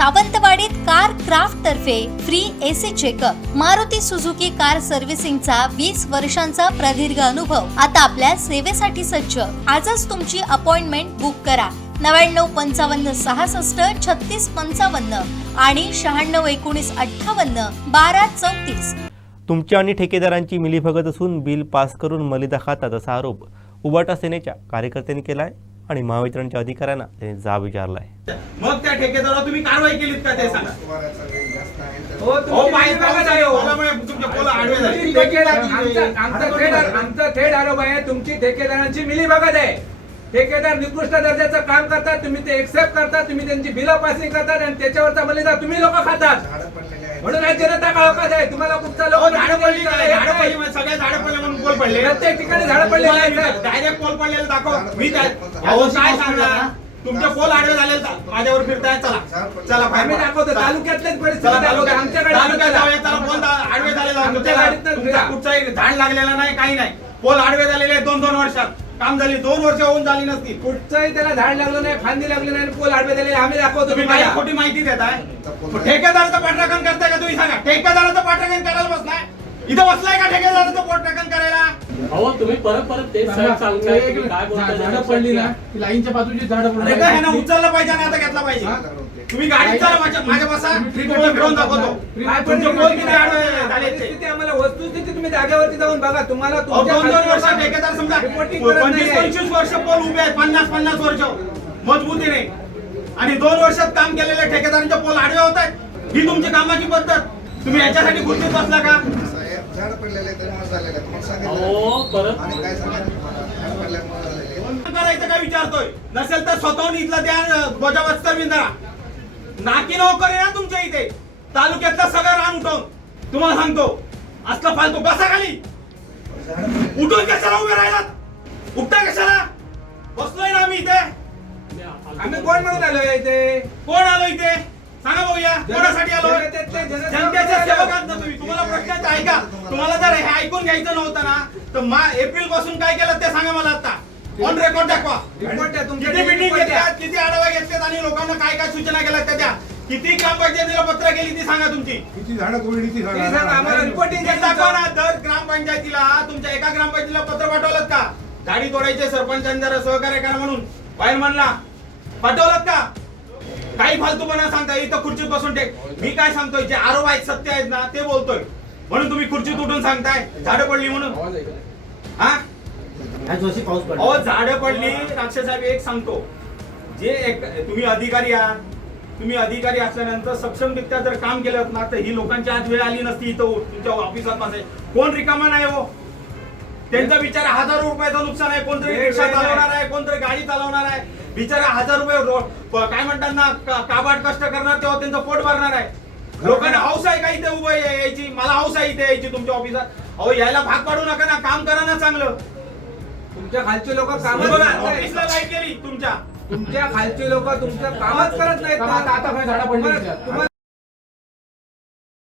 सावंतवाडीत car craft तर्फे free AC checkup. Maruti Suzuki car सर्व्हिसिंगचा 20 वर्षांचा प्रदीर्घ अनुभव आता आपल्या सेवेसाठी सज्ज। आजच तुमची अपॉइंटमेंट बुक करा 9955 66 36 55 आणि 96 19 58 12 34। तुमची आणि ठेकेदारांची मिलीभगत असून बिल पास करून मलिदा खातात असा आरोप उबाटा सेनेच्या कार्यकर्त्यांनी केलाय आणि महावितरणच्या अधिकाऱ्यांना त्यांनी जाब विचारलाय। मग त्या ठेकेदारावर तुम्ही कारवाई केलीत का ते सांगा। हो माहिती आहे त्यामुळे तुमच्या पोला आडवे झाले। आमचा थेट आरोप आहे तुमची ठेकेदारांची मिलीभगत आहे। ठेकेदार निकृष्ट दर्जाचं काम करतात, तुम्ही ते एक्सेप्ट करतात, तुम्ही त्यांची बिलं पासिंग करतात आणि त्याच्यावरचा मलिदा तुम्ही लोक खातात। म्हणून आज जनता काळोखात आहे। तुम्हाला कुठचा लोक झाडं पडली सगळे झाडं पडले म्हणून पोल पडले, प्रत्येक ठिकाणी झाडं पडले डायरेक्ट पोल पडलेलं दाखव। मी काय सांगणार तुमचे पोल आडवे झाले माझ्यावर फिरताय। चला चला आम्ही दाखवतो तालुक्यातलेच परिस्थिती दाखवतो। आमच्याकडे चला पोल आडवे झालेला कुठचाही झाड लागलेला नाही, काही नाही। पोल आडवे झालेले 2-2 वर्षात काम झाली, 2 वर्ष होऊन झाली नसती। कुठचंही त्याला झाड लागलं नाही, फांदी लागली नाही, पोल आडवे झालेले आम्ही दाखवतो। तुम्ही काय खोटी माहिती देताय? ठेकेदाराचं पाठराखण करताय का तुम्ही सांगा? ठेकेदाराचं पाठराखण करायला बसलाय? इथं बसलाय का ठेकेदाराचं पाठराखण करायला? अहो तुम्ही परत तेच साहेब सांगताय तुम्ही काय बोलताय? झाडं पडली ना ती लाईनच्या बाजूची झाडं पडली अरे ह्यानं उचललं पाहिजे आणि आता घेतला पाहिजे। तुम्ही गाडीत चला माझ्या बसा, फिरवून दाखवतो तुमचे पोल किती आडवे झाले ते। आम्हाला वस्तुस्थिती तुम्ही जागेवरती जाऊन बघा। तुम्हाला 2-2 वर्ष ठेकेदार समजा 25-25 वर्ष पोल उभे आहेत, 50-50 वर्ष मजबूतीने, आणि 2 वर्षात काम केलेल्या ठेकेदारांच्या पोल आडवे होत आहेत। ही तुमची कामाची पद्धत। तुम्ही याच्यासाठी खुर्चीत बसला का? झाड पडलेले अहो परत आणि काय करायचं काय विचारतोय? नसेल तर स्वतःहून इथला त्या बजावस्तर विंदरा नाकी नोकर आहे ना तुमच्या इथे। तालुक्यातलं सगळं रान उठवून तुम्हाला सांगतो असलं फालतू बसा खाली। उठून कशाला उभे राहिलात? उठता कशाला? बसलोय ना आम्ही इथे। आम्ही कोण म्हणून आलोय इथे? कोण आलो इथे सांगा बघूया, कोणासाठी आलोय? जनतेच्या सेवक आहात ना तुम्ही। तुम्हाला प्रश्न आहे का? तुम्हाला जर हे ऐकून घ्यायचं नव्हतं ना तर एप्रिल पासून काय केलं ते सांगा मला आता। ऑन रेकॉर्ड दाखवा। किती मीटिंग घेतल्यात, किती आढावा घेतलेत आणि लोकांना काय काय सूचना केल्या त्याच्या, किती ग्रामपंचायतीला पत्र केली ती सांगा तुमची। किती झाडं तोडली ती सांगा आम्हाला। रिपोर्टिंग दाखवा ना। दर ग्रामपंचायतीला तुमच्या एका ग्रामपंचायतीला पत्र पाठवलं का? गाडी तोडायचे सरपंचांनी जरा सहकार्य करा म्हणून वायरमनला पाठवलं का? काही फालतूपणा सांगता इथं खुर्चीत बसून टेक। मी काय सांगतोय जे आरोप आहेत सत्य आहेत ना ते बोलतोय, म्हणून तुम्ही खुर्चीत उठून सांगताय झाडं पडली म्हणून। हा अहो झाडं पडली राक्षस साहेब। एक सांगतो, जे तुम्ही अधिकारी आहात, तुम्ही अधिकारी असल्यानंतर सक्षमरित्या जर काम केलं ना तर ही लोकांची आज वेळ आली नसती इथं तुमच्या ऑफिसात बसाय। कोण रिकामा नाही हो। त्यांचा बिचारा हजारो रुपयाचं नुकसान आहे। कोणतरी रिक्षा चालवणार आहे, कोणतरी गाडी चालवणार आहे, बिचारा 1000 रुपये काय म्हणतात ना काबाड कष्ट करणार तेव्हा त्यांचं पोट भरणार आहे। लोकांना हौस आहे का इथे उभं यायची? मला हौस आहे इथे यायची तुमच्या ऑफिसात। अहो यायला भाग पाडू नका ना, काम करा ना चांगलं। तुमच्या खालचे लोक काम ऑफिसला लाईट गेली तुमच्या खालचे लोक तुमचं कामच करत नाहीत। आता काय झाडं पडली?